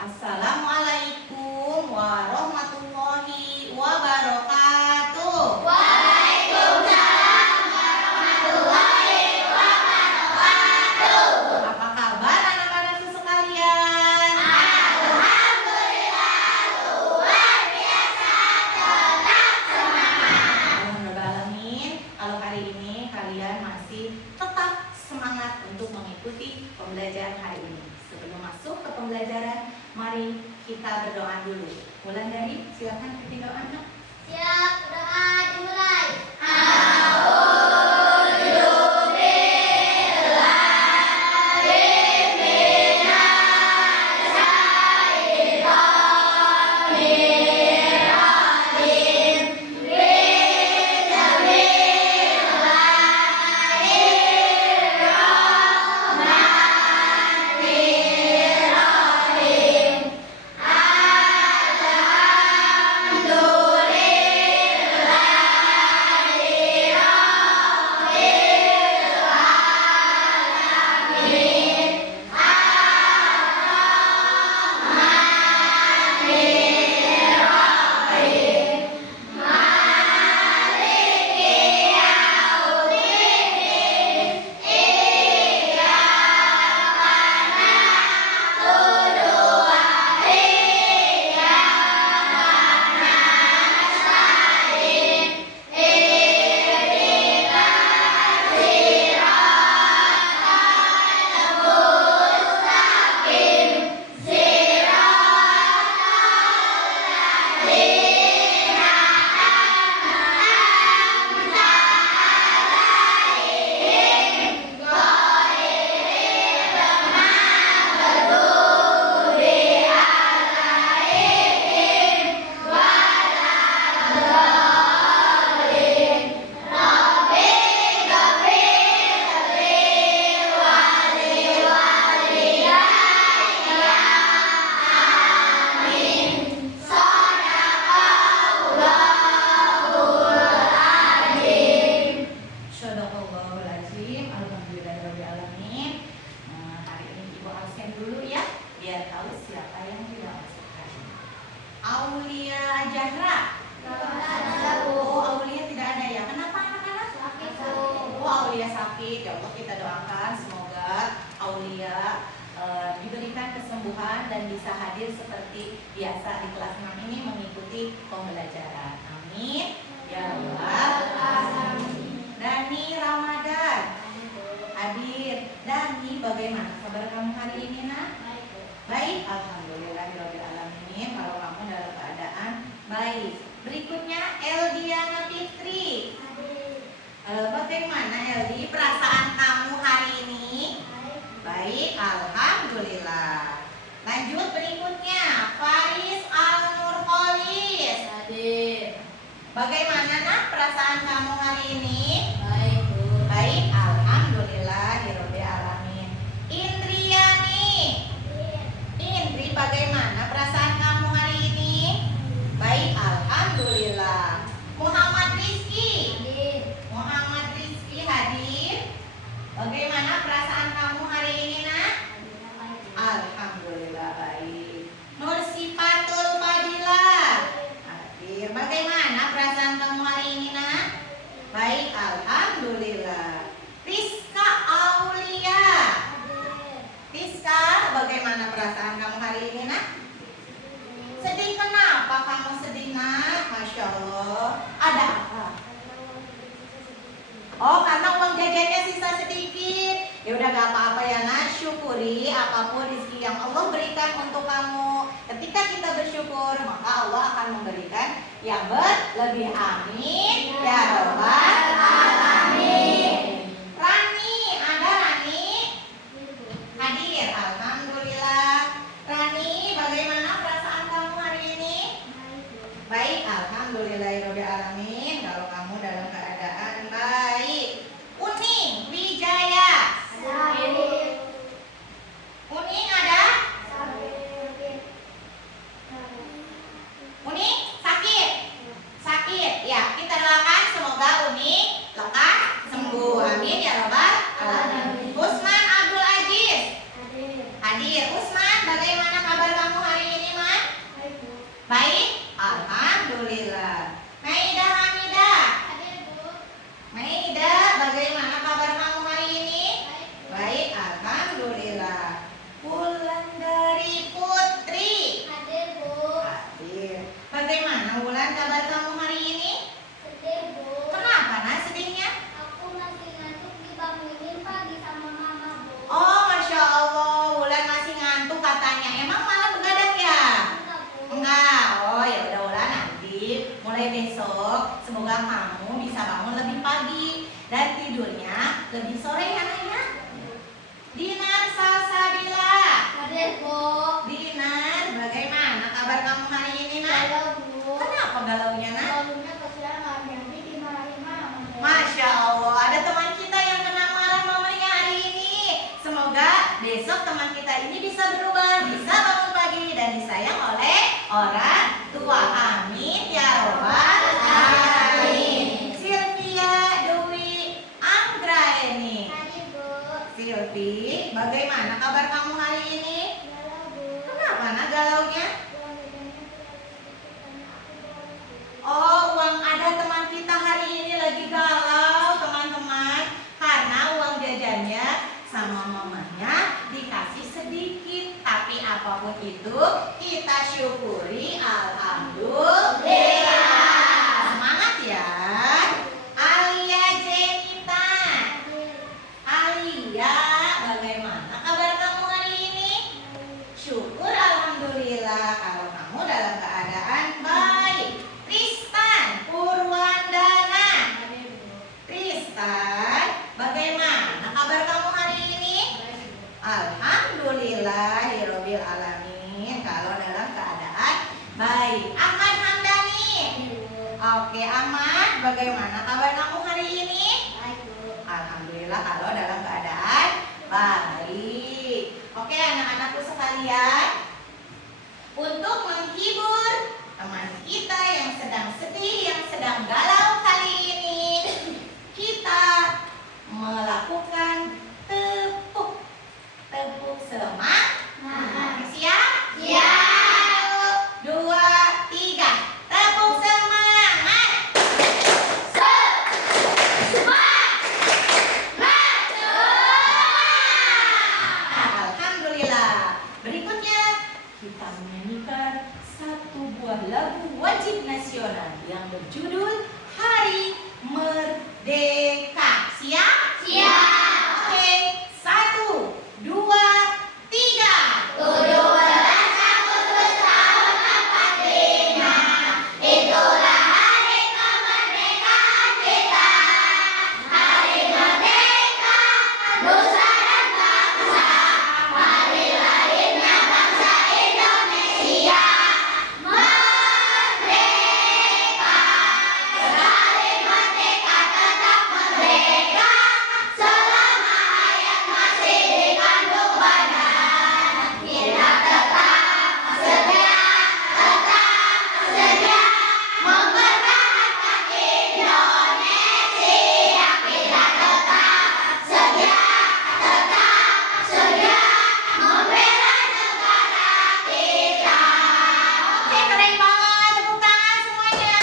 Assalamualaikum warahmatullahi wabarakatuh. Waalaikumsalam warahmatullahi wabarakatuh. Apa kabar anak-anakku sekalian? Alhamdulillah luar biasa, tetap semangat. Alhamdulillah. Kalau hari ini kalian masih tetap semangat untuk mengikuti pembelajaran hari ini. Sebelum masuk ke pembelajaran, mari kita berdoa dulu. Mulai dari, silakan kita doa. Siap, doa dimulai. Shadaqallahul-azim. Alhamdulillahirrahmanirrahim. Hari ini Ibu absen dulu ya, biar tahu siapa yang tidak absen. Aulia Jahra. Oh, Aulia tidak ada ya. Kenapa anak-anak? Oh, Aulia sakit. Ya Allah, kita doakan semoga Aulia diberikan kesembuhan dan bisa hadir seperti biasa di kelas 6 ini mengikuti pembelajaran. Amin. Ya Allah. Dani Ramadan hadir. Dani, bagaimana kabar kamu hari ini, nak? Baik, alhamdulillahirobbilalamin. Kalau kamu dalam keadaan baik. Berikutnya Eldiana Fitri. Bagaimana Eldi? Perasaan kamu hari ini? Baik, alhamdulillah. Lanjut berikutnya Faris Al-Nurholis. Hadir. Bagaimana nak perasaan kamu hari ini? Baik, Bu. Baik, alhamdulillahirobbilalamin. Indriani. Indri, bagaimana perasaan kamu hari ini? Baik, alhamdulillah. Muhammad Rizki. Hadir. Muhammad Rizki hadir. Bagaimana perasaan kamu hari ini, nak? Alhamdulillah baik. Nur Sifatul Fadilah hadir. Bagaimana perasaan kamu hari ini, nak? Baik, alhamdulillah. Rizka Aulia. Rizka, bagaimana perasaan kamu hari ini, nak? Sedih, kenapa kamu sedih, nak? Masya Allah. Ada apa? Oh, karena uang jajannya sisa sedikit. Ya udah, gak apa-apa ya, nak. Syukuri apapun rezeki yang Allah berikan untuk kamu. Ketika kita bersyukur, maka Allah akan memberikan yang berlebih. Amin ya rabbal alamin. Rani, ada Rani? Hadir, alhamdulillah. Rani, bagaimana perasaan kamu hari ini? Baik, alhamdulillahirobbilalamin. Kalau kamu dalam keadaan baik. Uning Wijaya. Hadir. Uning ada? Uning sakit? Sakit. Ya, kita doakan semoga Uning lekas besok teman kita ini bisa berubah, bisa bangun pagi dan disayang oleh orang tua. Amin ya robbal alamin. Sylvia Dewi Anggraeni. Silvi, bagaimana kabar kamu hari ini? Kenapa nak galaunya? Oh, uang ada teman kita hari ini lagi galau teman-teman, karena uang jajannya sama mamanya dikasih sedikit. Tapi apapun itu kita syukuri, alhamdulillah. Semangat ya. Alia Jenita. Alia, bagaimana kabar kamu hari ini? Syukur alhamdulillah kalau kamu dalam keadaan baik. Tristan Purwandana. Tristan, bagaimana kabar kamu hari ini? Alhamdulillahirabbil alamin kalau dalam keadaan baik. Ahmad Hamdani. Oke, Ahmad, bagaimana kabar kamu hari ini? Alhamdulillah kalau dalam keadaan baik. Oke, anak-anakku sekalian, untuk menghibur teman kita yang sedang sedih, yang sedang galau kali ini, kita melakukan tepuk semangat. Siap? Siap. 1, 2, 3. Tepuk semangat. Alhamdulillah. Berikutnya kita menyanyikan satu buah lagu wajib nasional yang berjudul Hari Merdeka. Siap? Siap. Oke, 1, 2, 3. 17 Agustus tahun 45, itulah hari kemerdekaan kita. Hari merdeka, nusa dan bangsa, hari lahirnya bangsa Indonesia. Merdeka, sekali merdeka tetap merdeka, selama hayat masih dikandung badan. Kita tetap sedia mempertahankan Indonesia. Kita tetap sedia membela negara kita. Oke, keren banget. Tepuk tangan semuanya.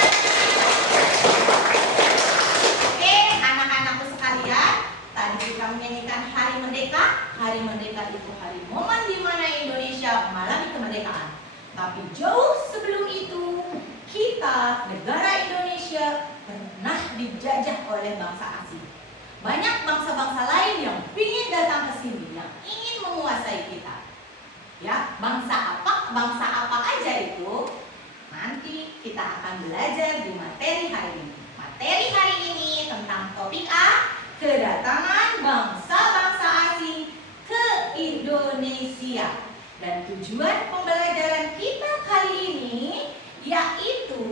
Oke, anak-anakku sekalian, tadi kita menyanyikan Hari Merdeka. Hari Merdeka itu hari momen di mana Indonesia mengalami kemerdekaan. Tapi jauh sebelum itu, kita, negara Indonesia, pernah dijajah oleh bangsa asing. Banyak bangsa-bangsa lain yang ingin datang ke sini, yang ingin menguasai kita. Ya, bangsa apa aja itu nanti kita akan belajar di materi hari ini. Materi hari ini tentang topik A, kedatangan bangsa-bangsa asing ke Indonesia. Dan tujuan pembelajaran kita kali ini yaitu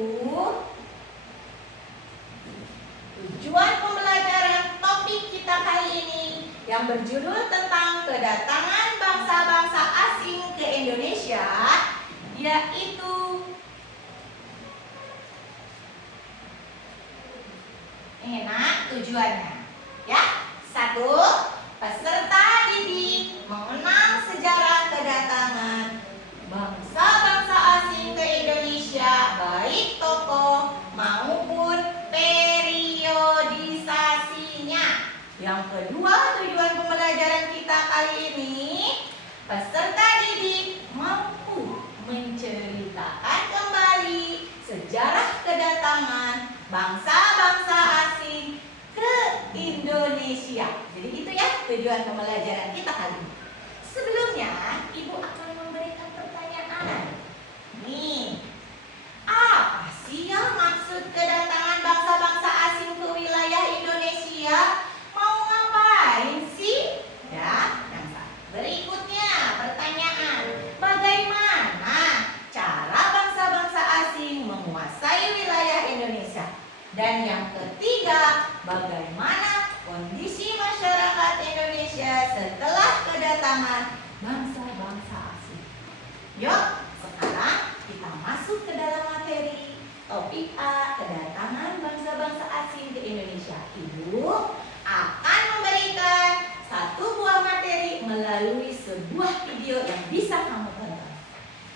topik kita kali ini yang berjudul tentang kedatangan bangsa-bangsa asing ke Indonesia, yaitu tujuannya. Ya, 1, peserta didik mengenal sejarah kedatangan bangsa-bangsa asing ke Indonesia, baik tokoh maupun periodisasinya. Yang kedua, tujuan pembelajaran kita kali ini, peserta didik mampu menceritakan kembali sejarah kedatangan bangsa-bangsa asing ke Indonesia. Jadi itu ya tujuan pembelajaran kita kali ini. Sebelumnya, Ibu akan memberikan pertanyaan. Nih, apa sih yang maksud kedatangan bangsa-bangsa asing ke wilayah Indonesia? Mau ngapain sih? Ya, yang berikutnya pertanyaan. Bagaimana cara bangsa-bangsa asing menguasai wilayah Indonesia? Dan yang ketiga, bagaimana kondisi masyarakat Indonesia setelah kedatangan kedatangan bangsa-bangsa asing. Yuk, sekarang kita masuk ke dalam materi. Topik A, kedatangan bangsa-bangsa asing ke Indonesia. Ibu akan memberikan satu buah materi melalui sebuah video yang bisa kamu tonton.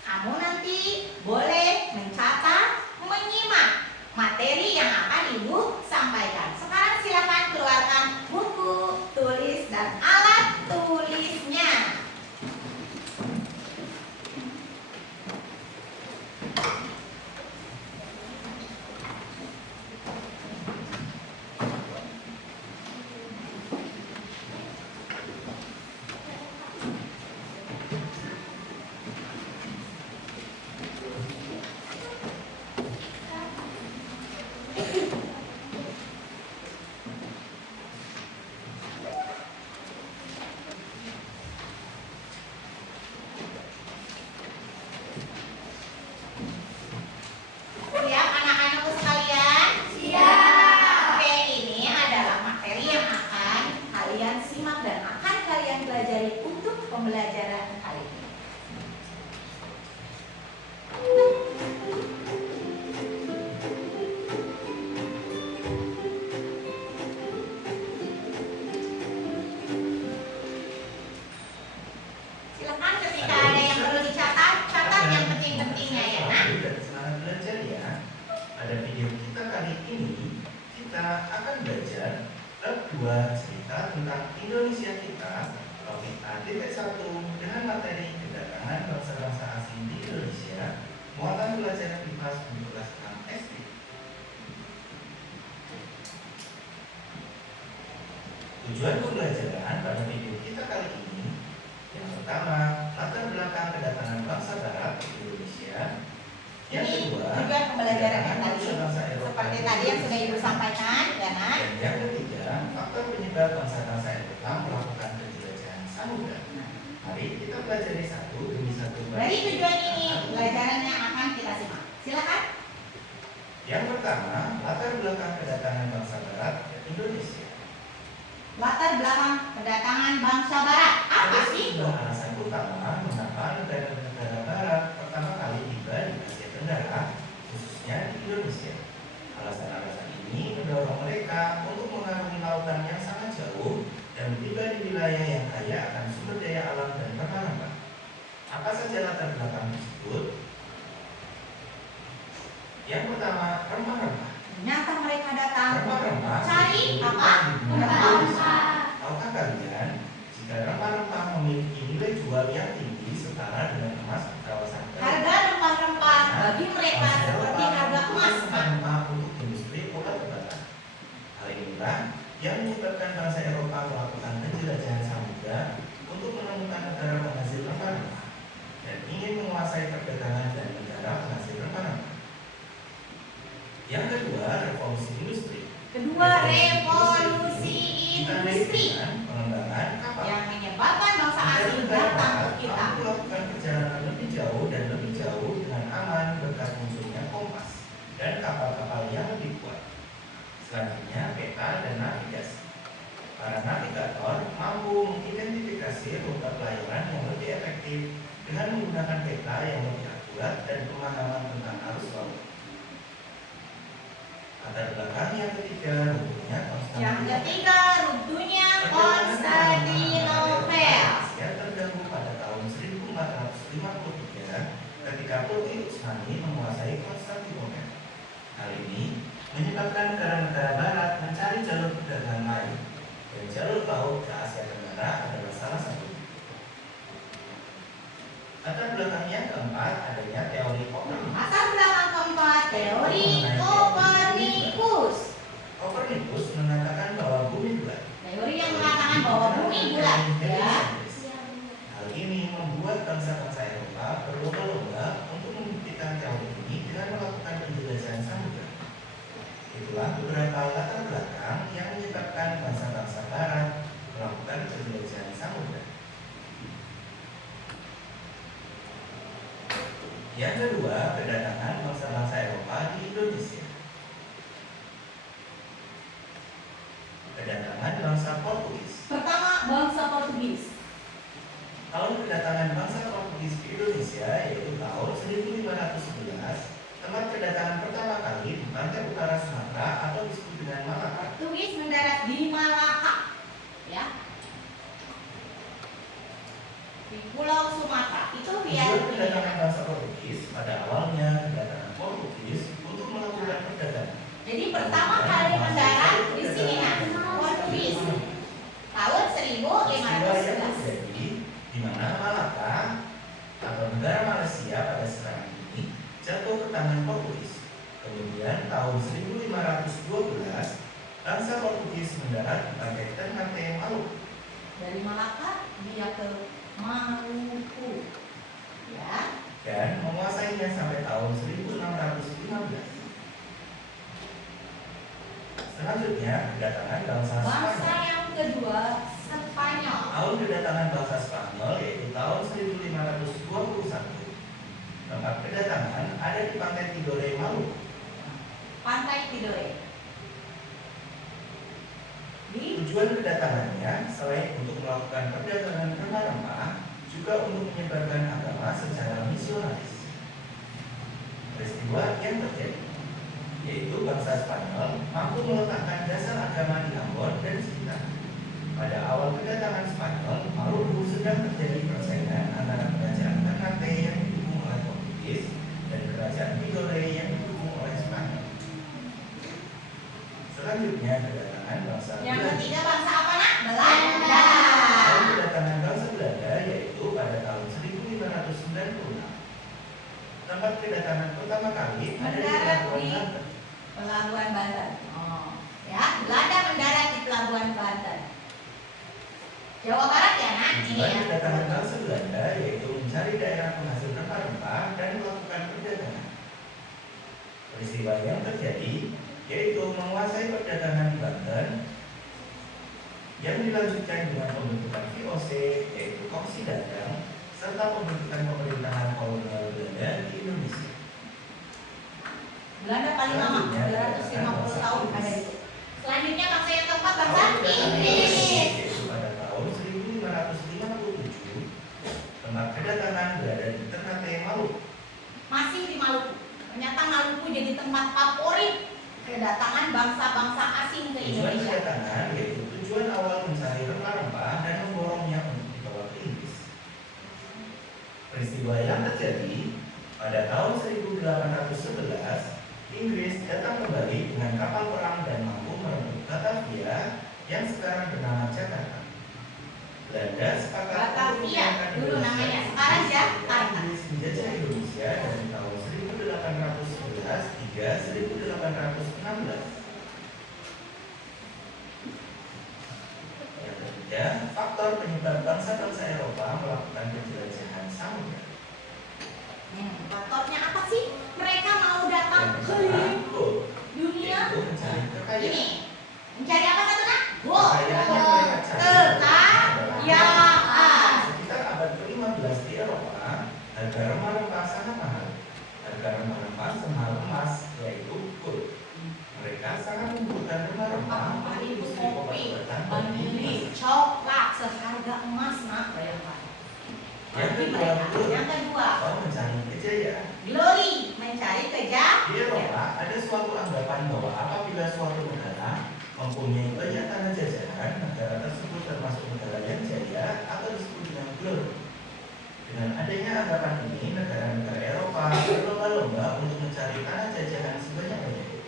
Kamu nanti boleh mencatat, menyimak materi yang akan Ibu sampaikan. Sekarang silakan keluarkan buku, tulis, dan alat tulisnya. Siap anak-anakku sekalian? Siap. Oke, ini adalah materi yang akan kalian simak dan akan kalian pelajari untuk pembelajaran kali ini. Silakan ketika ada yang perlu dicatat, catat yang penting-pentingnya ya, Nak. Selamat belajar ya. Pada video kita kali ini kita akan belajar bab 2 cerita tentang Indonesia kita, topik A.1 dengan materi kedatangan bangsa-bangsa asing di Indonesia, muatan pelajaran IPA untuk kelas 6 SD. Tujuan pembelajaran pada video kita kali ini, yang pertama, latar belakang kedatangan bangsa Barat ke Indonesia. Yang Ini kedua, tujuan pembelajaran yang tadi, bangsa Eropa seperti tadi yang sudah Ibu sampaikan, ya Nak. Dan yang ketiga, faktor penyebab bangsa-bangsa Eropa melakukan penjelajahan samudra. Mari kita pelajari satu demi satu. Dari tujuan ini, pelajarannya akan kita simak. Silakan. Yang pertama, latar belakang kedatangan bangsa Barat ke Indonesia. Latar belakang kedatangan bangsa Barat. Apa Ada sih? sejumlah alasan utama mengapa negara-negara Barat pertama kali tiba di Asia Tenggara, khususnya di Indonesia. Alasan-alasan ini mendorong mereka untuk mengarungi lautan yang sangat jauh dan tiba di wilayah yang kaya akan sumber daya alam dan rempah-rempah. Apa saja latar belakang tersebut? Yang pertama, rempah-rempah. Ternyata mereka datang Rempah-rempah cari apa? Rempah. Tahukah kalian, jika rempah-rempah memiliki nilai jual yang tinggi setara dengan emas di kawasan Harga rempah-rempah bagi mereka seperti harga emas, Nak. rempah untuk industri obat-obatan. Hal inilah yang menyebabkan bangsa Eropa melakukan penjelajahan samudra untuk menemukan negara penghasil rempah-rempah dan ingin menguasai perdagangan dan negara penghasil rempah-rempah. Yang kedua, revolusi industri. Kedua, revolusi Ditandai industri dengan pengembangan kapal. yang menyebabkan bangsa asing datang ke kita. Mampu melakukan perjalanan lebih jauh dan lebih jauh dengan aman berkat munculnya kompas dan kapal-kapal yang lebih kuat. Selanjutnya, peta dan navigasi. Para navigator mampu mengidentifikasi rute pelayaran yang lebih efektif dengan menggunakan peta yang lebih akurat dan pemahaman tentang arus laut. Latar belakang yang ketiga, runtuhnya Yang ketiga, runtuhnya Konstantinopel. Yang tergabung pada tahun 1453 ketika Turki Utsmani menguasai Konstantinopel. Hal ini menyebabkan negara-negara Barat mencari jalur perdagangan lain, dan jalur laut ke Asia Tenggara adalah salah satunya. Latar belakang yang keempat, adanya teori Kopernikus. Latar belakang keempat, teori Kopernikus. Kopernikus mengatakan bahwa bumi bulat. Teori yang mengatakan bahwa bumi bulat, ya. Hal ini membuat bangsa-bangsa Eropa berlomba-lomba untuk membuktikan teori ini dengan melakukan penjelajahan samudra. Itulah beberapa latar belakang yang menyebabkan bangsa-bangsa Barat melakukan penjelajahan samudra. Yang kedua, kedatangan bangsa-bangsa Eropa di Indonesia. Kedatangan bangsa Portugis. Pertama, bangsa Portugis. Tahun kedatangan bangsa Portugis ke Indonesia yaitu tahun 1511, tempat kedatangan pertama kali di pantai utara Sumatera atau disebut dengan Malaka. Portugis mendarat di Malaka, ya, di Pulau Sumatera. Itu biar Tujuan kedatangan bangsa Portugis pada awalnya kedatangan Portugis untuk melakukan perdagangan. Jadi pertama kali mendarat di sini nah, Portugis tahun Peristiwa yang 1511. terjadi di mana Malaka atau negara Malaysia pada sekarang ini jatuh ke tangan Portugis. Kemudian tahun 1512 bangsa Portugis mendarat di pantai Ternate, Maluku. Dari Malaka dia ke Maluku, ya. Dan menguasainya sampai tahun 1615. Selanjutnya kedatangan bangsa Bangsa Spanyol. yang kedua Spanyol. Tahun kedatangan bangsa Spanyol yaitu tahun 1521. Tempat kedatangan ada di pantai Tidore, Maluku. Pantai Tidore. Di Tujuan kedatangannya selain untuk melakukan perdagangan rempah-rempah, juga untuk menyebarkan agama secara misionaris. Peristiwa yang terjadi yaitu bangsa Spanyol mampu meletakkan dasar agama di Ambon dan sekitar. Pada awal kedatangan Spanyol, Maluku sedang terjadi persaingan antara kerajaan Ternate yang didukung oleh Portugis dan kerajaan Tidore yang didukung oleh Spanyol. Selanjutnya kedatangan bangsa yang Belanda. ketiga bangsa apa nak? Belanda. Tahun kedatangan bangsa Belanda yaitu pada tahun 1596. Tempat kedatangan pertama kali ada di Mendarat Pelabuhan di Banten. Pelabuhan Banten. Oh, ya, Belanda mendarat di Pelabuhan Banten. Jawa Barat ya nak? Ini Tujuan ya. kedatangan bangsa Belanda yaitu mencari daerah penghasil rempah-rempah dan melakukan perdagangan. Peristiwa yang terjadi yaitu menguasai perdagangan di Banten yang dilanjutkan dengan pembentukan VOC yaitu Komisi Dagang serta pembentukan pemerintahan kolonial Belanda di Indonesia. Belanda paling lama, 250 tahun ada itu. Selanjutnya bangsa yang keempat bangsa Inggris. Yaitu pada tahun 1557, tempat kedatangan berada di Ternate, Maluku. Masih di Maluku. Ternyata Maluku jadi tempat favorit kedatangan bangsa-bangsa asing ke Tujuan Indonesia. kedatangan yaitu tujuan awal mencari rempah-rempah dan memborongnya untuk dibawa ke Inggris. Peristiwa yang terjadi pada tahun 1811, Inggris datang kembali dengan kapal perang dan mampu merebut Batavia yang sekarang bernama Jakarta. Belanda sepakat Batavia, untuk menyerahkan dulu Indonesia namanya, ke sekarang Inggris Jakarta. setelah Inggris menjajah Indonesia dari tahun 1811 hingga 1816. Yang ketiga, faktor penyebab bangsa-bangsa Eropa melakukan penjelajahan samudra. Faktornya apa sih? Mereka mau datang Yang ke pertama, gold, dunia yaitu mencari kekayaan. ini. Mencari apa satu nak? Gold. Kekayaan yang mereka cari Kekayaan. sekitar abad ke-15 di Eropa, harga rempah-rempah sangat mahal. Harga rempah-rempah semahal emas, yaitu gold. Mereka sangat membutuhkan rempah-rempah Rempah untuk itu industri kopi, obat-obatan dan vanili, minuman. coklat seharga emas nak, bayangkan. Yang kedua, Yang kedua, atau mencari kejayaan. glory, mencari Di kejayaan. Eropa ada suatu anggapan bahwa apabila suatu negara mempunyai banyak tanah jajahan, negara tersebut termasuk negara yang jaya atau disebut dengan glory. Dengan adanya anggapan ini, negara-negara Eropa berlomba-lomba untuk mencari tanah jajahan sebanyak-banyaknya.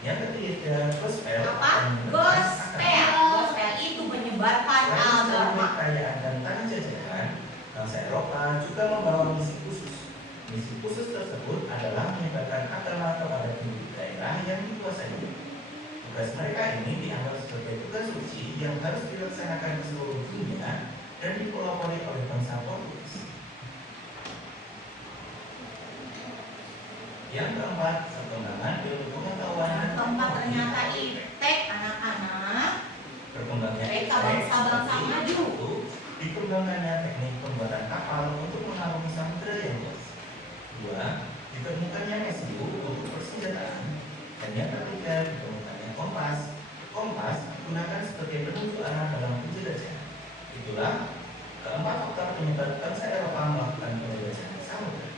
Yang ketiga, gospel. Apa? Gospel. Gospel itu menyebarkan Selain mencari agama. kekayaan dan tanah jajahan, bangsa Eropa juga membawa misi khusus. Misi khusus tersebut adalah menyebarkan agama kepada penduduk daerah yang dikuasainya. Tugas mereka ini dianggap sebagai tugas suci yang harus dilaksanakan di seluruh dunia dan dipelopori oleh bangsa Portugis. Yang keempat, perkembangan ilmu pengetahuan dan Tempat teknologi. ternyata iptek anak-anak. Perkembangan Mereka iptek bangsa-bangsa seperti maju. itu, dikembangkannya teknik pembuatan kapal untuk mengarungi samudera yang luas. Dua, ditemukannya mesiu untuk persenjataan. Dan yang ketiga, ditemukannya kompas. Kompas digunakan sebagai penunjuk tanah dalam penjelajahan. Itulah keempat faktor penyebab bangsa Eropa melakukan penjelajahan samudra.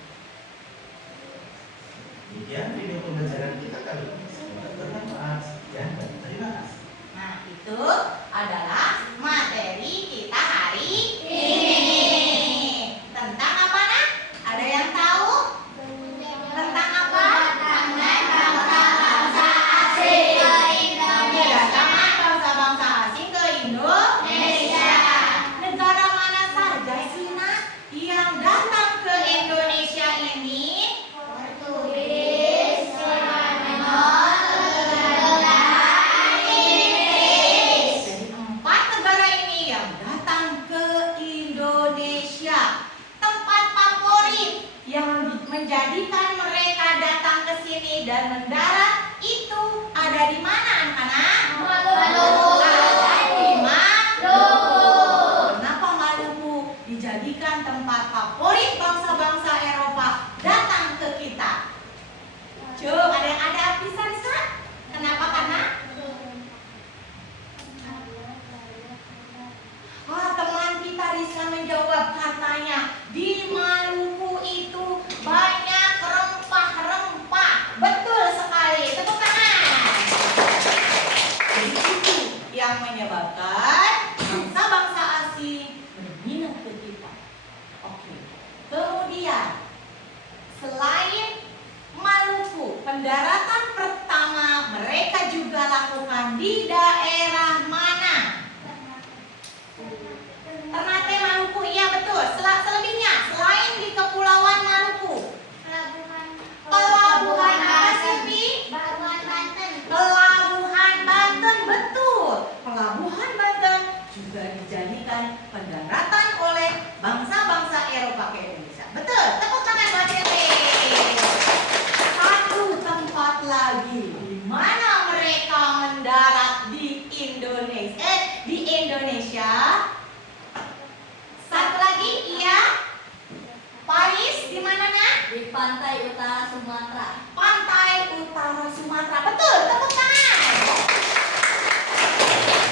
Demikian video pembelajaran kita kali ini. Semoga bermanfaat. Sekian dan terima kasih. Nah, itu adalah materi kita hari ini. Tentang apa, Nak? Ada yang tahu? Tentang apa? Bangsa-bangsa asing ke Kedatangan Indonesia. bangsa-bangsa asing ke Indonesia. Negara mana saja sih, Nak, yang datang ke Indonesia ini? Portugis, Spanyol, Belanda, Inggris. Jadi 4 negara ini yang datang ke Indonesia. Tempat favorit yang menjadikan mereka datang ke sini dan mendarat itu ada di mana, anak-anak? Maluku. Ada di Maluku. Kenapa Maluku dijadikan tempat favorit bangsa-bangsa Eropa datang ke kita? Coba ada yang ada bisa Risa? Kenapa? Karena teman kita Rizka menjawab, katanya di Maluku itu banyak rempah-rempah. Betul sekali. Tepuk tangan. Jadi itu yang menyebabkan bangsa-bangsa asing berminat ke kita. Oke. Kemudian selain Maluku, pendaratan pertama mereka juga lakukan di daerah mana? Ternate Maluku, iya betul. Selebihnya, selain di Kepulauan Maluku, pelabuhan apa sih? Pelabuhan Banten. Pelabuhan Banten, betul. Pelabuhan Banten juga dijadikan pendaratan oleh bangsa-bangsa Eropa ke Indonesia. Betul. Tepuk tangan buat Tete. Satu tempat lagi di mana mereka mendarat di Indonesia. Di Indonesia. Satu lagi, iya. Paris di mana, Nak? Di pantai utara Sumatera. Pantai utara Sumatera. Betul, tepuk tangan.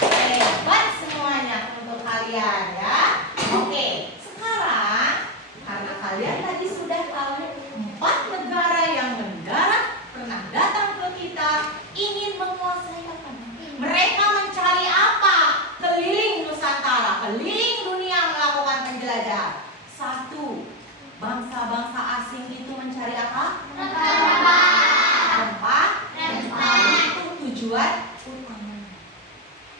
Hebat semuanya untuk kalian ya. Oke, sekarang karena kalian tadi sudah tahu 4 negara yang mendarat pernah datang ke kita ingin menguasai apa? Mereka mencari apa? Keliling Nusantara, keliling dunia melakukan penjelajahan. 1. Bangsa-bangsa asing itu mencari apa? Rempah. Itu tujuan utamanya.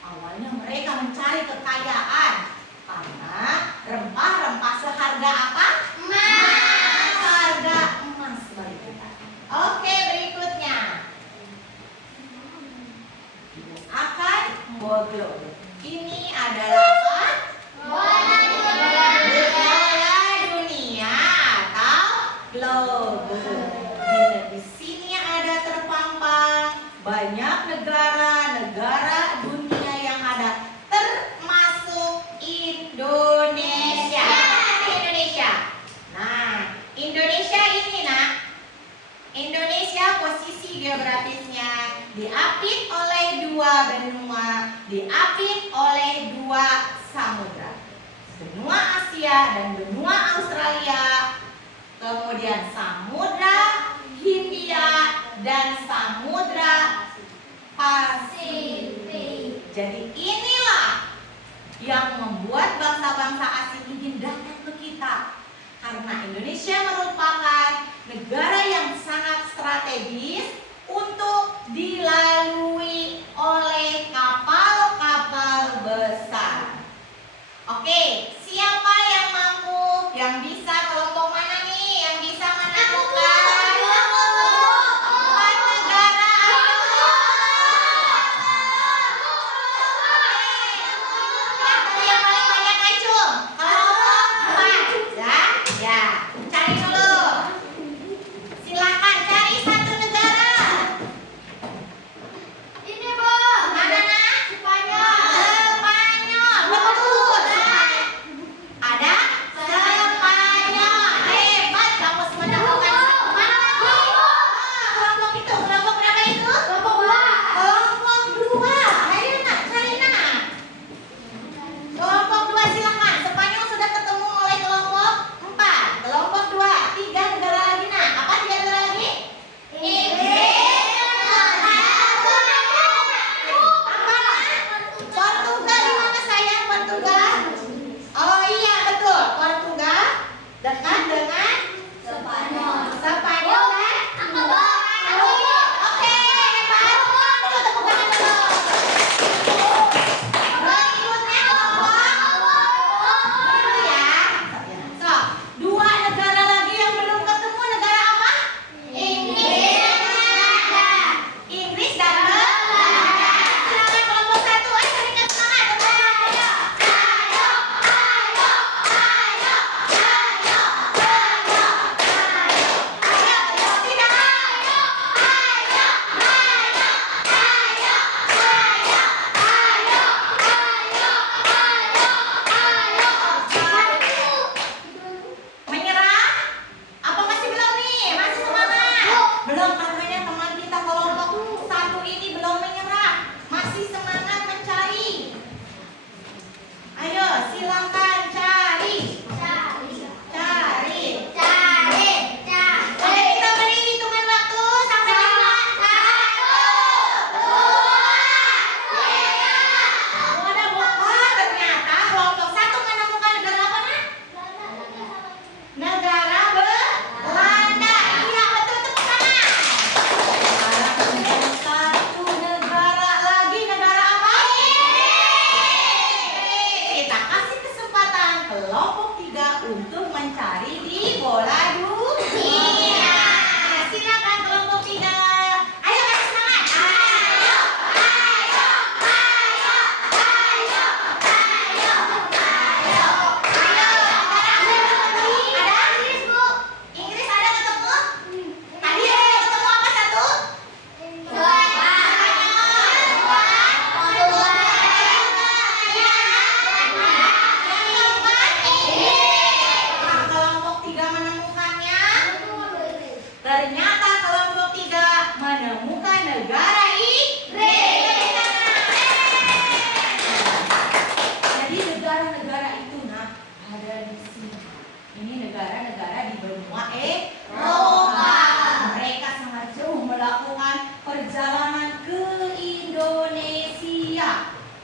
Awalnya mereka mencari kekayaan karena rempah-rempah seharga apa? Emas. Harga emas bagi kita. Oke, berikutnya akan bola. Ini adalah apa? Bola Bola dunia atau globe. Di sini ada terpampang banyak negara-negara dunia yang ada, termasuk Indonesia. Indonesia. Nah, Indonesia ini, Nak. Indonesia posisi geografisnya diapit oleh 2 benua, diapit oleh 2 samudra. Benua Asia dan benua Australia, kemudian Samudra Hindia dan Samudra Pasifik. Jadi inilah yang membuat bangsa-bangsa asing ingin datang ke kita. Karena Indonesia merupakan negara yang sangat strategis untuk dilalui oleh kapal-kapal besar. Oke, siapa yang mampu, yang bisa, kelompok mana nih yang bisa menemukan 4 negara? Ayo. Yang paling banyak acung. Kelompok 4. Ya. Cari dulu. Silakan cari 1 negara. Ini, Bu. Mana, Nak? Spanyol. Spanyol. Betul.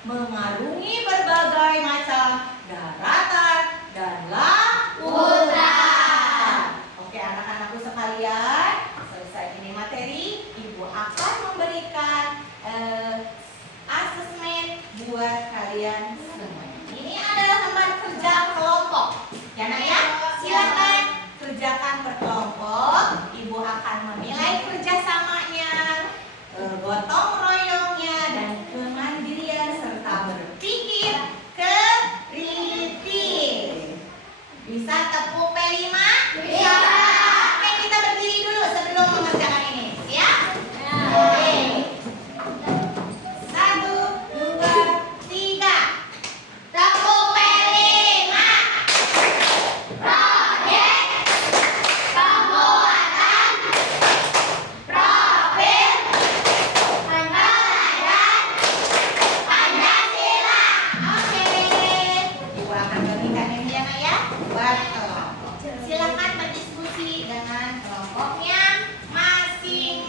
mengarungi berbagai macam daratan dan lautan. Oke, anak-anakku sekalian, selesai ini materi, Ibu akan memberikan asesmen buat kalian semua. Ini adalah tempat kerja kelompok. Ya, Nak ya? Silakan kerjakan berkelompok. Ibu akan menilai kerjasamanya, gotong royongnya, dan kemandirian serta berpikir kritis. Bisa tepuk P5? Bisa. Oke, kita berdiri dulu sebelum mengerjakan ini. Siap? Oke. 1, 2, 3. Tepuk P5. Proyek pembuatan profil penilaian Pancasila. Oke. Ibu akan berikan ini ya, Nak ya, buat kelompok. Silakan berdiskusi dengan kelompoknya masing-masing.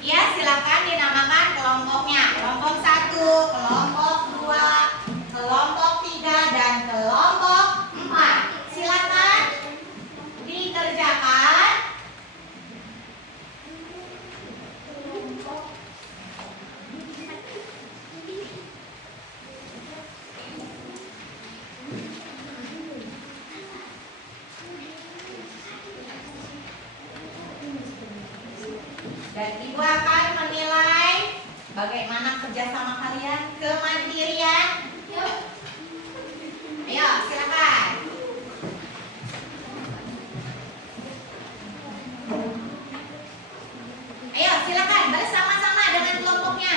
Ya, silakan dinamakan kelompoknya. Kelompok 1, kelompok 2, kelompok 3, dan kelompok 4. Silakan dikerjakan. Dan Ibu akan menilai bagaimana kerjasama kalian, kemandirian. Ayo, silakan. Ayo, silakan bersama-sama dengan kelompoknya.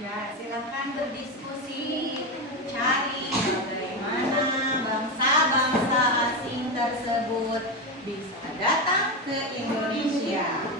Ya, silakan berdiskusi, cari bagaimana bangsa-bangsa asing tersebut bisa datang ke Indonesia.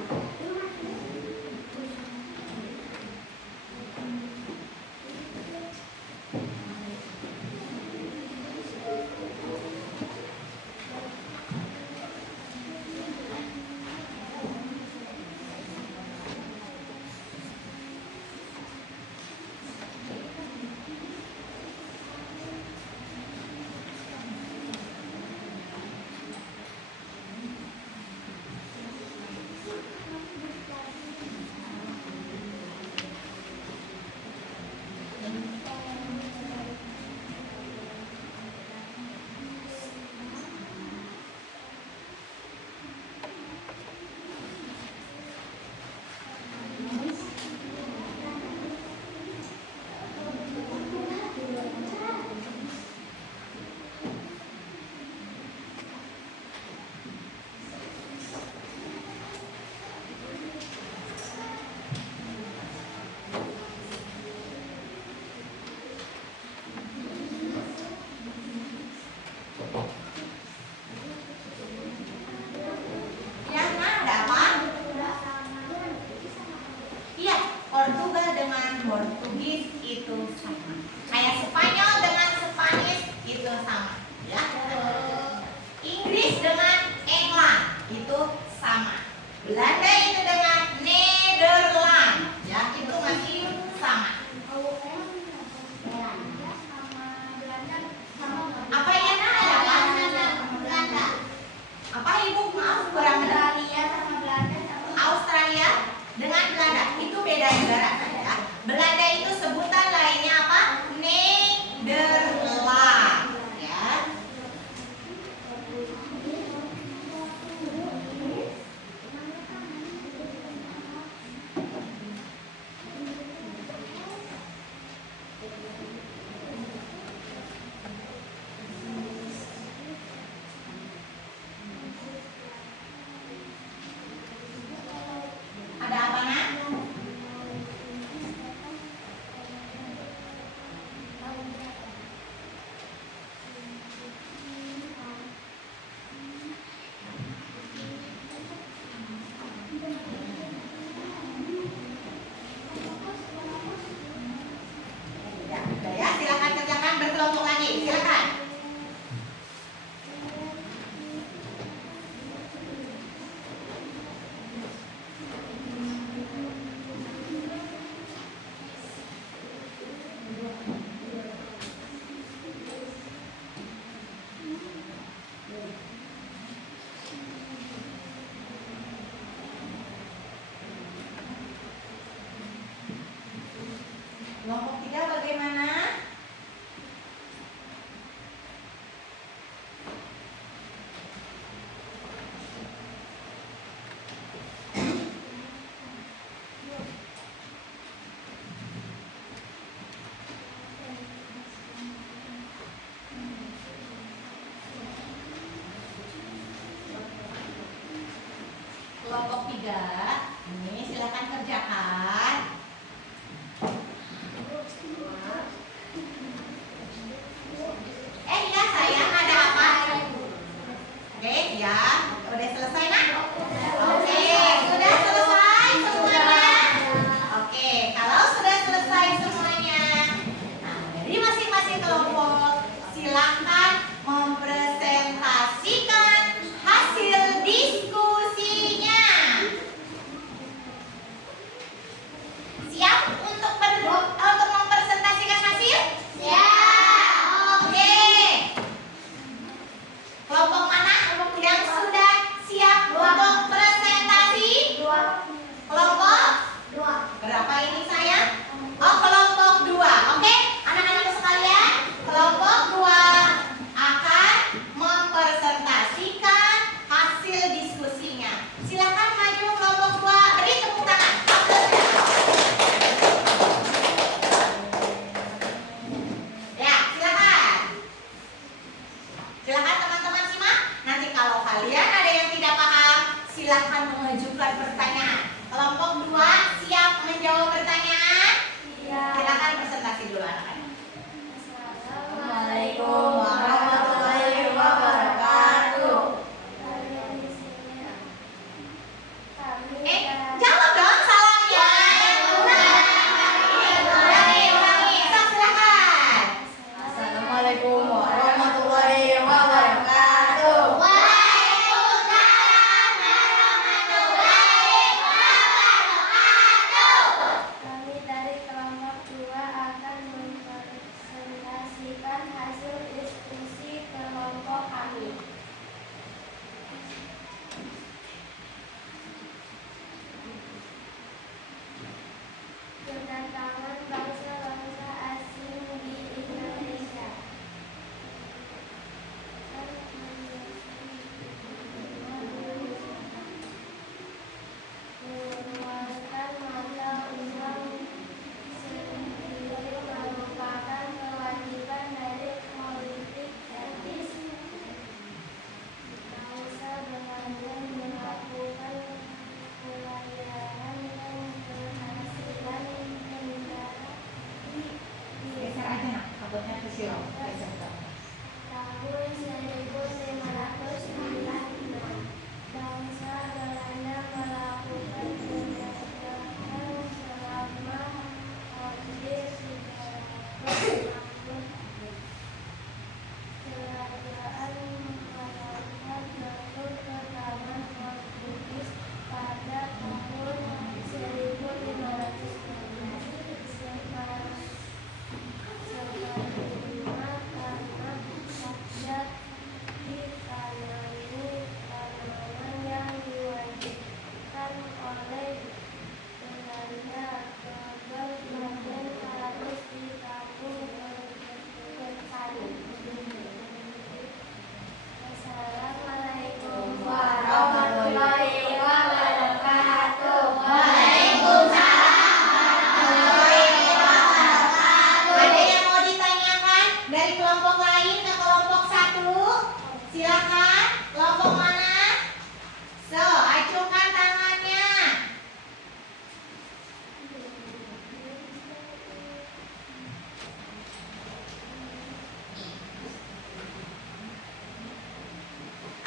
kelompok lain ke kelompok 1. Silakan. Kelompok mana? So, acungkan tangannya.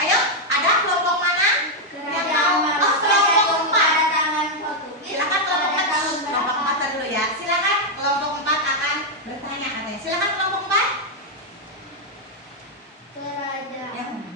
Ayo, ada kelompok mana? Yang mau? Oh, kelompok 4. Silakan kelompok 4. Kelompok 4 dulu ya. Silakan kelompok 4 akan bertanya katanya. Silakan kelompok 4. Yang mana?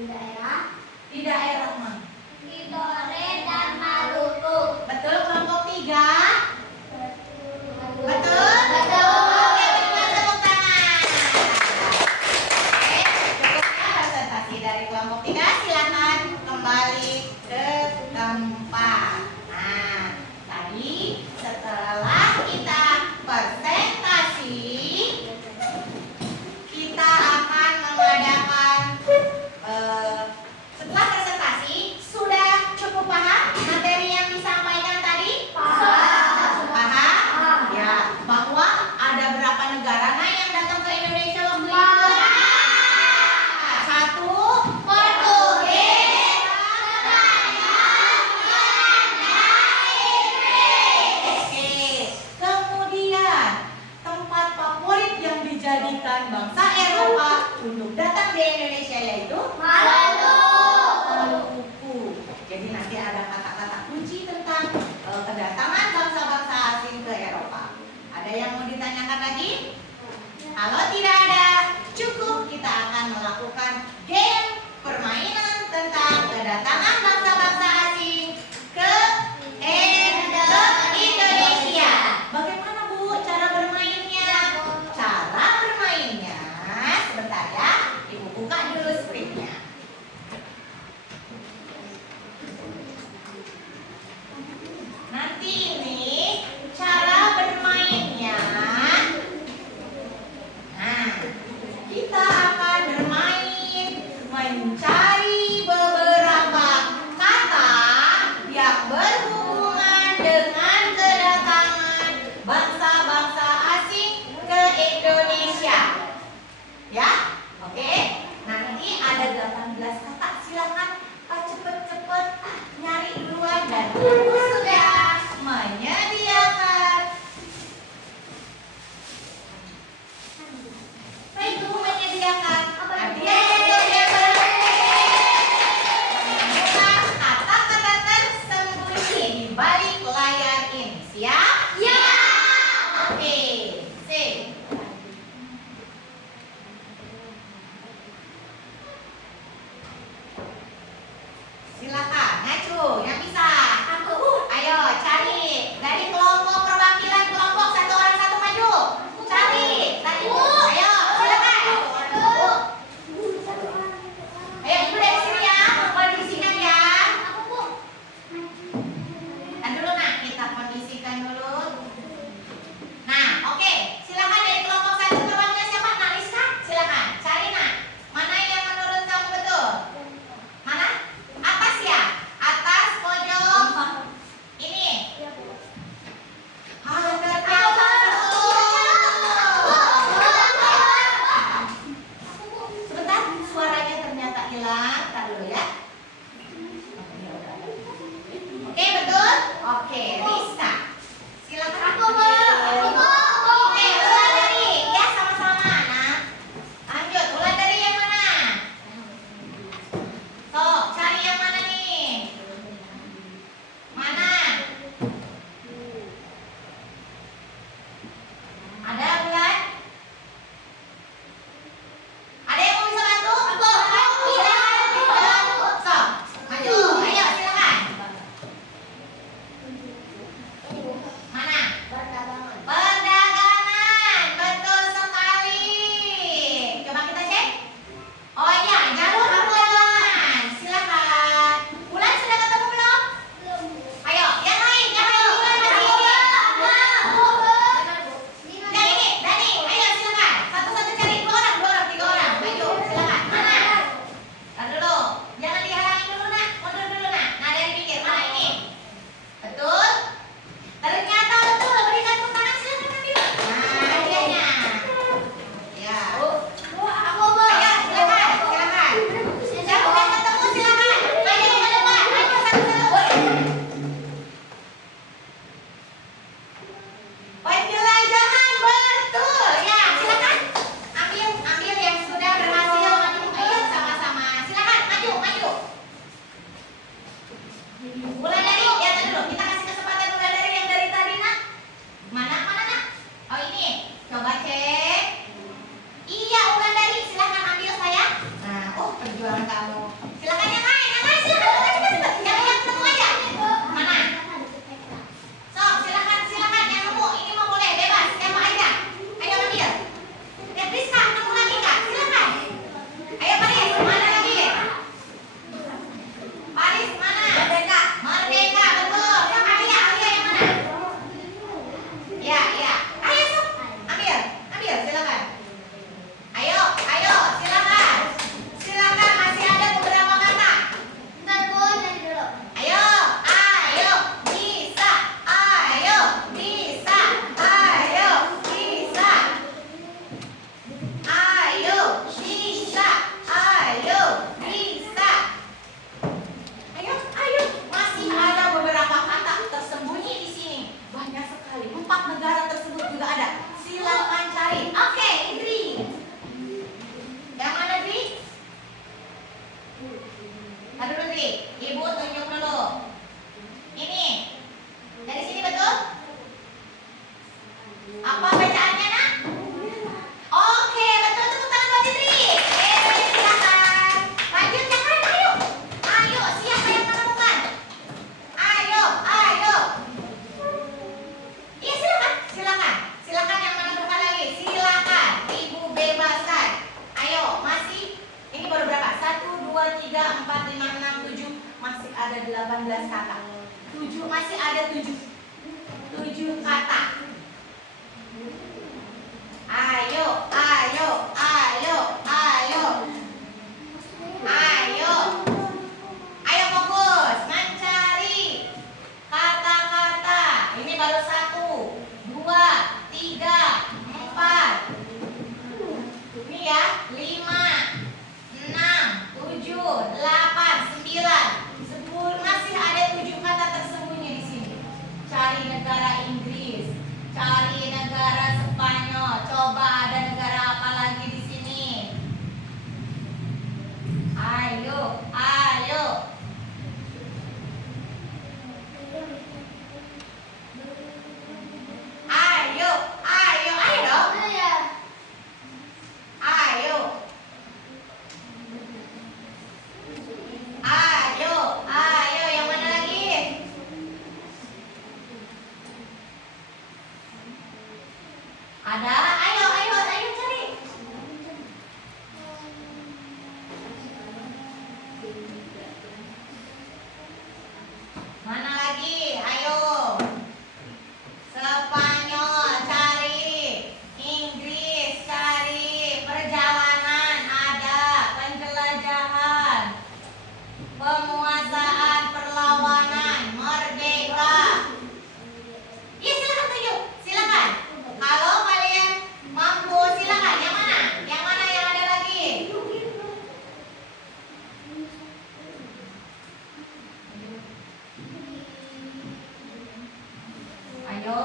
Di daerah mana? Tidore dan Maluku. Betul, kelompok 3. Betul? Betul. Oke, berikan tepuk tangan. Oke, cukup ya presentasi dari kelompok 3. Silakan kembali ke tempat. Nah, tadi setelah kita presentasi, kita akan mengadakan setelah presentasi, sudah cukup paham materi yang disampaikan tadi? Paham? Ya, bahwa ada berapa negara yang datang ke Indonesia waktu itu? 1, Portugis, Oke. Kemudian tempat favorit yang dijadikan bangsa Eropa untuk datang di Indonesia yaitu Maluku. Jadi nanti ada kata-kata kunci tentang kedatangan bangsa-bangsa asing ke Eropa. Ada yang mau ditanyakan lagi? Kalau tidak ada, cukup kita akan melakukan game permainan tentang kedatangan bangsa-bangsa asing ke Indonesia. Bagaimana Bu cara bermainnya? Cara bermainnya, sebentar ya, Ibu buka dulu skripnya. Nanti ini cara bermainnya. Nah, kita akan bermain mencari beberapa kata yang berhubungan dengan kedatangan bangsa-bangsa asing ke Indonesia. Ya, oke. Nanti ada 18 kata. Silakan cepet-cepet nyari duluan dan Ibu sudah menyediakan. Baik, Ibu menyediakan. Nanti menemukan kata-kata tersembunyi di balik layar ini. Siap? Ya. Oke, sip. Silakan, ngacu yang bisa. Ayo cari dari kelompok perwakilan kelompok, satu orang satu maju. Cari, tadi Bu. Ayo, silakan. Ayo Ibu dari sini ya, kondisikan ya. Kan dulu nak, kita kondisikan dulu. Nah, oke, silakan dari kelompok satu perwakilan siapa? Nak Rizka, silakan. Cari nak, mana yang menurut kamu betul? Mana? Atas ya? Atas pojok kamu. Silakan yang lain, silakan cepat. Jangan yang ketemu aja. Mana? Sok, silakan yang nemu. Ini mau boleh bebas, siapa aja. Ayo ambil. Rizka, ketemu lagi Kak, silakan. Ayo Paris, mana lagi? Paris mana? Merdeka, betul. Yang Alia yang mana? Ya. Ayo sok, ambil, silakan. Ayo, silakan. Silakan, masih ada beberapa kata. Ntar Bu, dari dulu. Ayo, bisa. Ayo, bisa. Ayo, bisa. Ayo, bisa. Ayo, bisa. Ayo. Masih ada beberapa kata tersembunyi di sini. Banyak sekali. 4 negara tersebut juga ada. Silakan cari. Oke, Idri. Yang mana, Dri? Aduh, Dri. Ibu tunjuk dulu. Ini. Dari sini betul? Apa bacaannya, Nak? Oke, betul. Tepuk tangan buat Idri. Silakan. Lanjut yang lain, ayo. Ayo, siapa yang menemukan? Ayo. Iya, silakan. Silakan yang menemukan lagi. Silakan. Ibu bebaskan. Ayo, masih. Ini baru berapa? 1, 2, 3, 4, 5, 6, 7. Masih ada 18 kata. 7, masih ada 7 kata. Ayo. Ayo fokus, mencari kata-kata. Ini baru 1, 2, 3, 4. Ini ya, 5, 6, 7, 8, 9, 10. Masih ada 7 kata tersembunyi di sini. Cari negara Inggris, cari negara Spanyol. Coba ada negara apa lagi di sini? Ayo. Dong. Ayo, yang mana lagi? Ada? Ayo cari. Mana lagi? Ayo. Spanyol cari, Inggris cari, perjalanan ada, penjelajahan, penguasaan, perlawanan, merdeka. Iya, silakan tunjuk. Silakan. Kalau kalian mampu, silakan. Yang mana? Yang ada lagi? Ayo.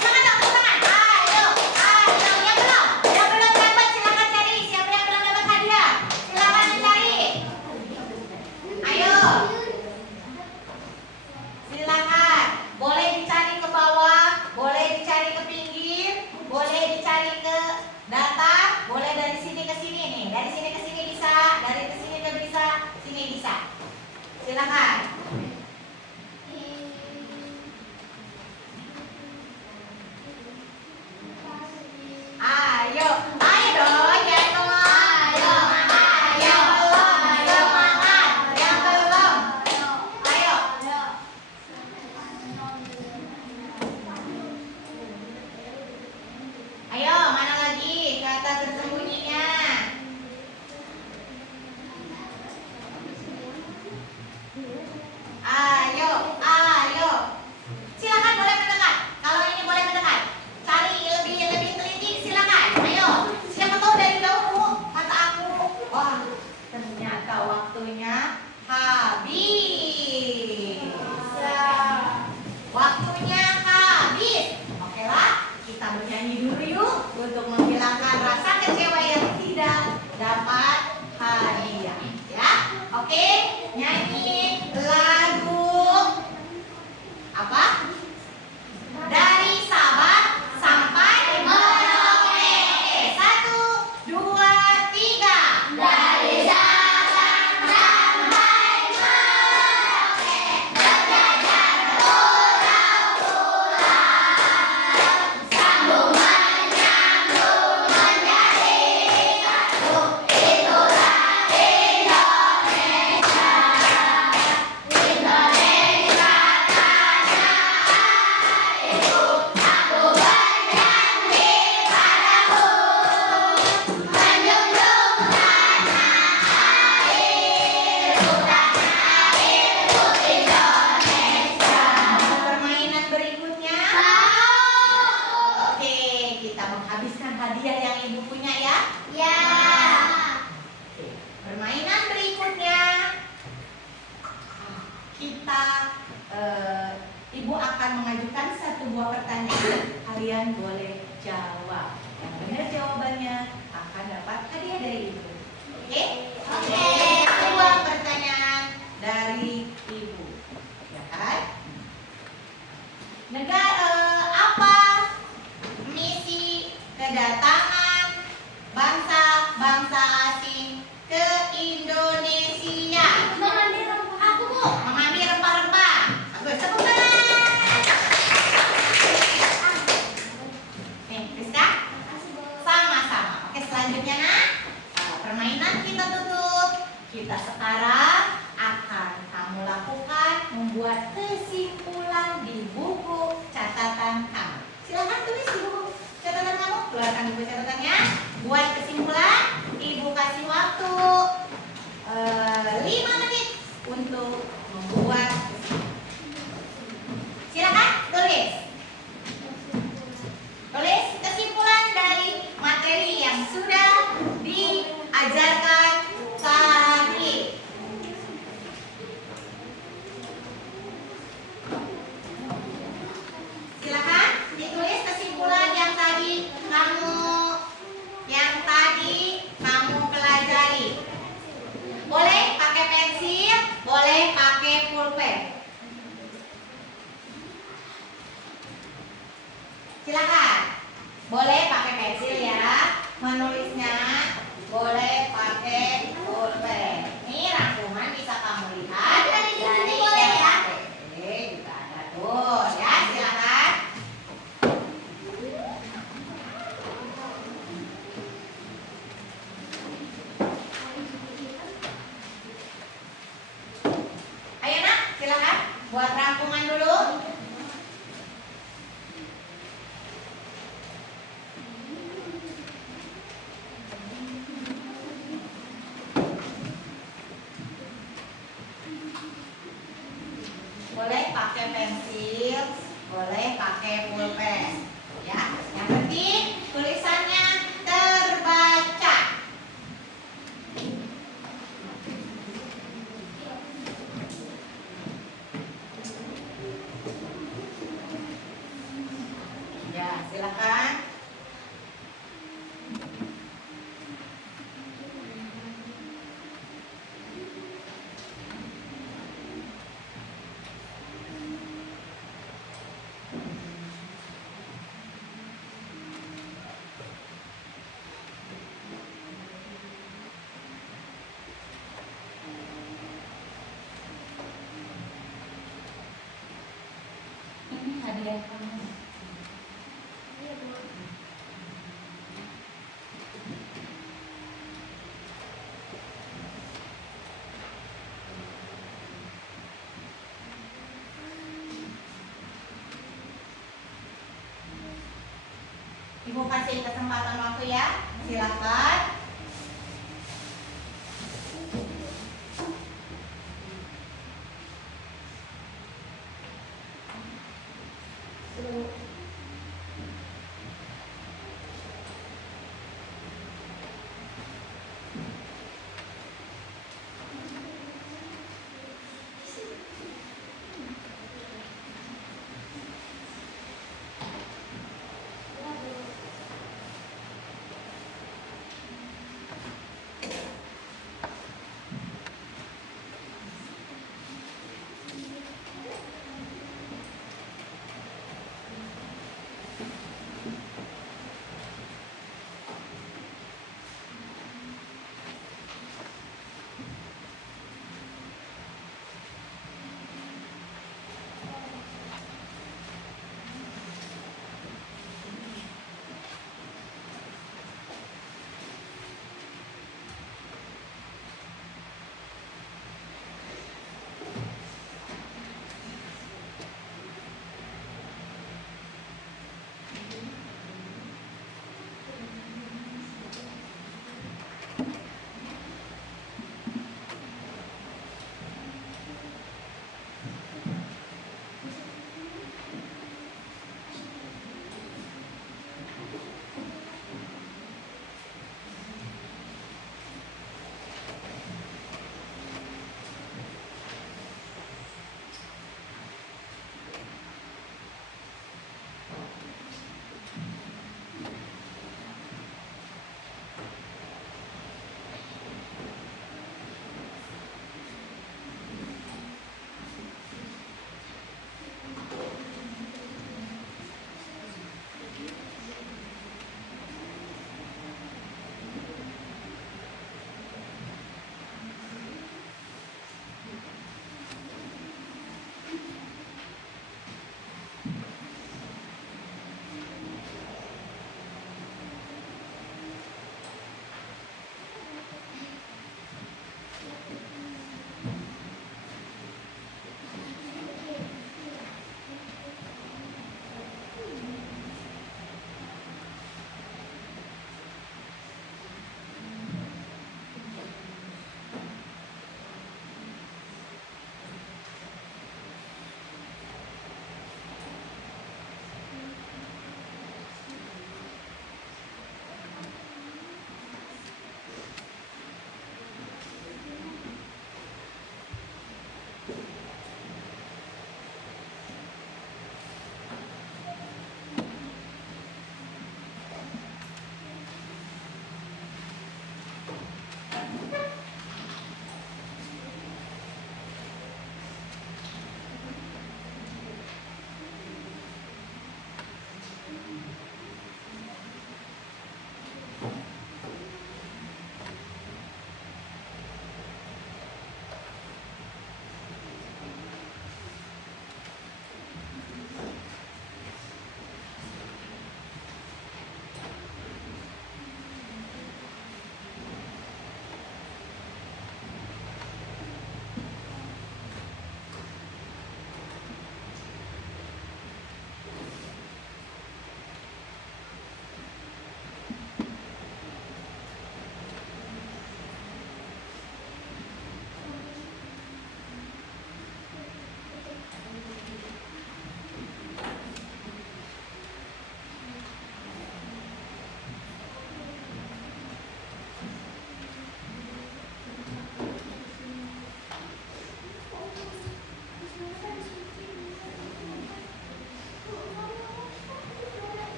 Silakan dong, tangan. Ayo. Yang belum dapat silakan cari. Siapa yang belum dapat hadiah? Silakan mencari. Ayo. Silakan. Boleh dicari ke bawah, boleh dicari ke pinggir, boleh dicari ke datar, boleh dari sini ke sini nih. Dari sini ke sini bisa, dari ke sini ke bisa, sini bisa. Silakan. Ayo dong, jangan ngomong. Yang belum. Ayo. Ayo, mana lagi kata tersembunyinya? hadiah yang ibu punya ya? Ya. Oke. Permainan berikutnya kita ibu akan mengajukan satu buah pertanyaan. Kalian boleh jawab. Yang benar jawabannya akan dapat hadiah dari ibu. Oke? Oke. Dua pertanyaan dari ibu. Ya kan? Apa misi kedatangan bangsa-bangsa asing ke Indonesia? Mengambil rempah aku, Bu. Mengambil rempah-rempah. Bagus, tepuk tangan. Nih, Rizka? Makasih, Bu. Sama-sama. Oke, selanjutnya nak, permainan kita tutup. Kita sekarang akan kamu lakukan membuat kesimpulan di buku catatan kamu. Silahkan tulis di buku catatan kamu. Keluarkan buku catatannya. Buat kesimpulan. Ibu kasih waktu 5 menit untuk membuat kesimpulan. Silakan tulis. Tulis kesimpulan dari materi yang sudah diajarkan tadi. Silakan ditulis kesimpulan yang tadi kamu pelajari. Boleh pakai pensil, boleh pakai pulpen. Silakan. Boleh pakai pensil ya. Menulisnya boleh pakai pulpen. Ini rangkuman bisa kamu lihat Dari sini dari boleh ya? RAPP juga ada tuh ya. Silakan. Ayo nak, silakan buat rangkuman dulu. Boleh pakai pensil, boleh pakai pulpen. Ya, yang penting tulisannya terbaca. Ya, silakan. Ini hadiah kamu. Iya, Bu. Ibu kasih kesempatan waktu ya. Silakan.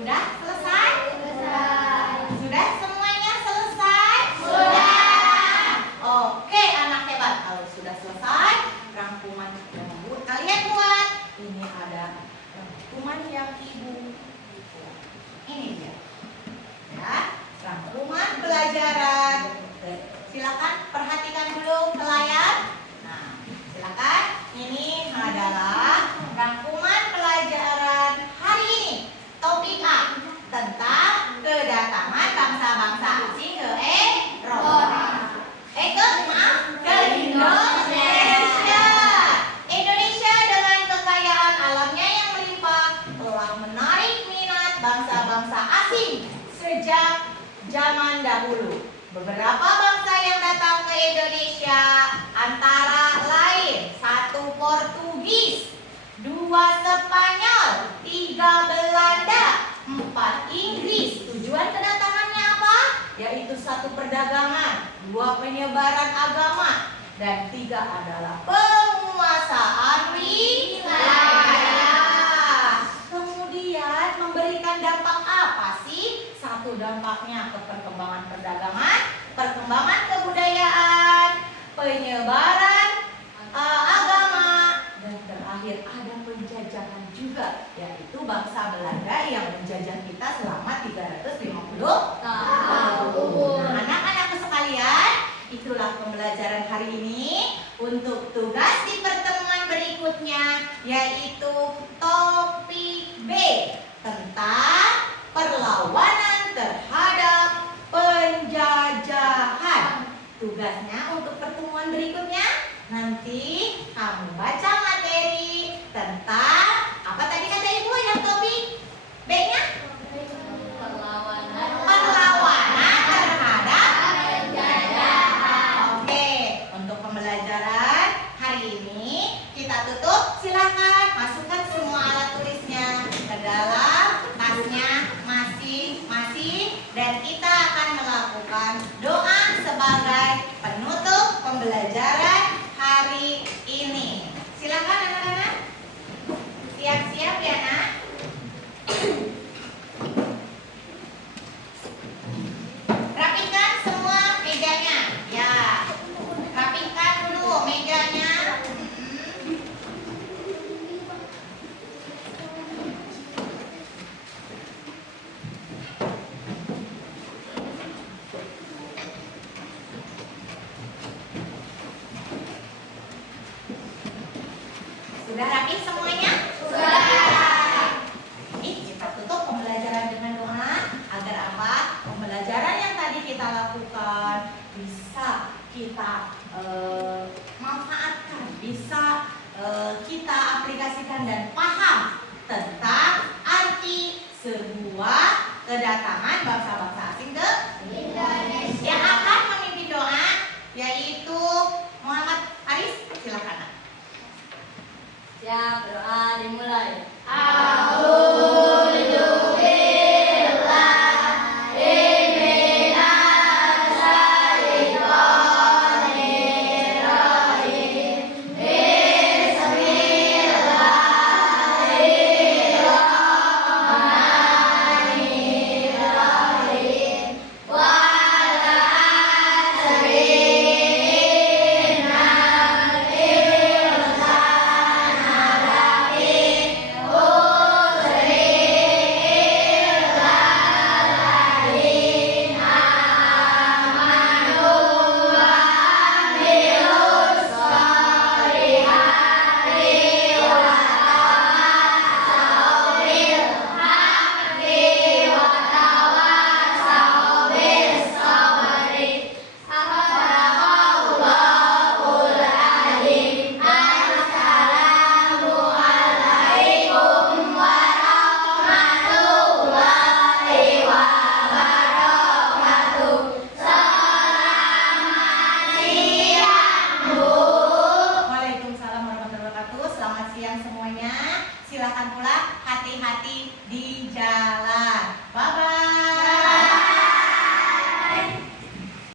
Sudah selesai? Selesai. Sudah semuanya selesai? Sudah. Oke, anak hebat. Kalau sudah selesai, rangkuman yang kalian buat. Ini ada rangkuman yang ibu. Ini dia. Ya, rangkuman pelajaran. Silakan perhatikan dulu ke layar. Nah, silakan. Ini adalah rangkuman pelajaran hari ini. Topik A tentang kedatangan bangsa-bangsa asing ke Eropa. Ke Indonesia. Indonesia dengan kekayaan alamnya yang melimpah telah menarik minat bangsa-bangsa asing sejak zaman dahulu. Beberapa bangsa yang datang ke Indonesia antara lain 1 Portugis, 2 Spanyol, 3 Belanda, 4 Inggris. Tujuan kedatangannya apa? Yaitu 1 perdagangan, 2 penyebaran agama, dan 3 adalah penguasaan wilayah. Kemudian memberikan dampak apa sih? 1 dampaknya ke perkembangan perdagangan, perkembangan kebudayaan, penyebaran agama, dan terakhir ada penjajahan juga, yaitu bangsa Belanda yang menjajah kita selama 350 tahun. Nah, anak-anakku sekalian, itulah pembelajaran hari ini. Untuk tugas di pertemuan berikutnya, yaitu topik B tentang perlawanan terhadap penjajahan. Tugasnya untuk pertemuan berikutnya, nanti kamu baca materi tentang apa tadi kata ibu yang topik B-nya? Perlawanan terhadap penjajahan. kita akan melakukan doa sebagai penutup pembelajaran hari ini. Silakan anak-anak. Siap-siap ya, Nak. Rapikan semua mejanya. Ya. Rapikan dulu mejanya. Sudah rapi semuanya? Sudah. Ini kita tutup pembelajaran dengan doa agar apa? Pembelajaran yang tadi kita lakukan bisa kita manfaatkan, bisa kita aplikasikan dan paham tentang arti sebuah kedatangan bangsa-bangsa asing ke Indonesia. Yang akan memimpin doa yaitu Muhammad Haris. Silakan. Siap, berdoa dimulai. Waalaikumsalam warahmatullahi wabarakatuh. Selamat siang semuanya. Silakan pulang, hati-hati di jalan.